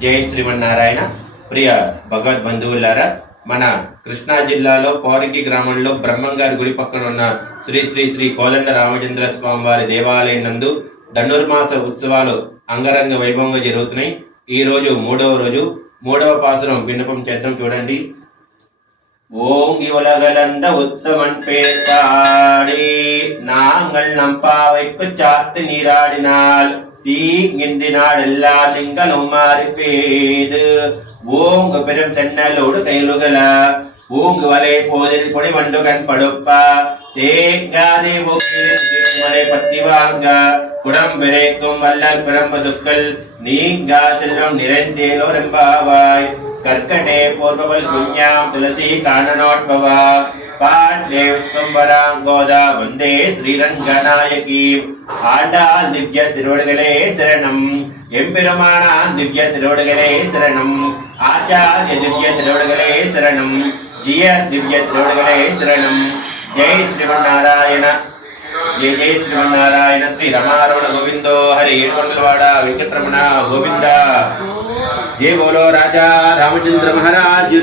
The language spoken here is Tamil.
జై శ్రీమన్నారాయణ. ప్రియ భగవద్బంధువులారా, మన కృష్ణా జిల్లాలో పౌరికి గ్రామంలో బ్రహ్మంగారి గుడి పక్కన ఉన్న శ్రీ శ్రీ శ్రీ కోదండ రామచంద్ర స్వామి వారి దేవాలయం నందు ధనుర్మాస ఉత్సవాలు అంగరంగ వైభవంగా జరుగుతున్నాయి. ఈ రోజు మూడవ పాసురం విన్నపం చేద్దాం. చూడండి. ஓங்கி உலகளந்த உத்தமன் பேர் பாடி நாங்கள் நம்பாவைக்கு சாத்து நீராடினால் தீங்கின்றினாள் எல்லா திங்களும் மாறி பெய்து ஓங்கு பெரும் சென்னலோடு கைலுகல ஊங்கு வலை போதில் பொடி வண்டு கண் படுப்பா தேங்காதே மூக்கிலே பத்தி வாங்க குடம் விரைக்கும் வல்லல் பிறம்ப சுக்கள் நீங்கா செல்வம் நிறைந்தேலோ ரெம்பாவாய் கற்கடே போர்பவல் குஞ்ஞாம் துளசி காணனோட்பவா பாண்டே விஸ்வம்பராங்கோதா வந்தே ஸ்ரீரங்கநாயகி ஆண்டாள் திவ்ய திருவடிகளே சரணம். எம்பெருமானான் திவ்ய திருவடிகளே சரணம். ஆச்சாரிய திவ்ய திருவடிகளே சரணம். ஜிய திவ்ய திருவடிகளே சரணம். ஜெய் ஸ்ரீமன்னாராயண. जय जय श्रीमन्नारायण. श्री रमारमण गोविंदो हरि कोंडलवाड़ा वेंकटरमण गोविंदा. जय बोलो राजा रामचंद्र महाराज की।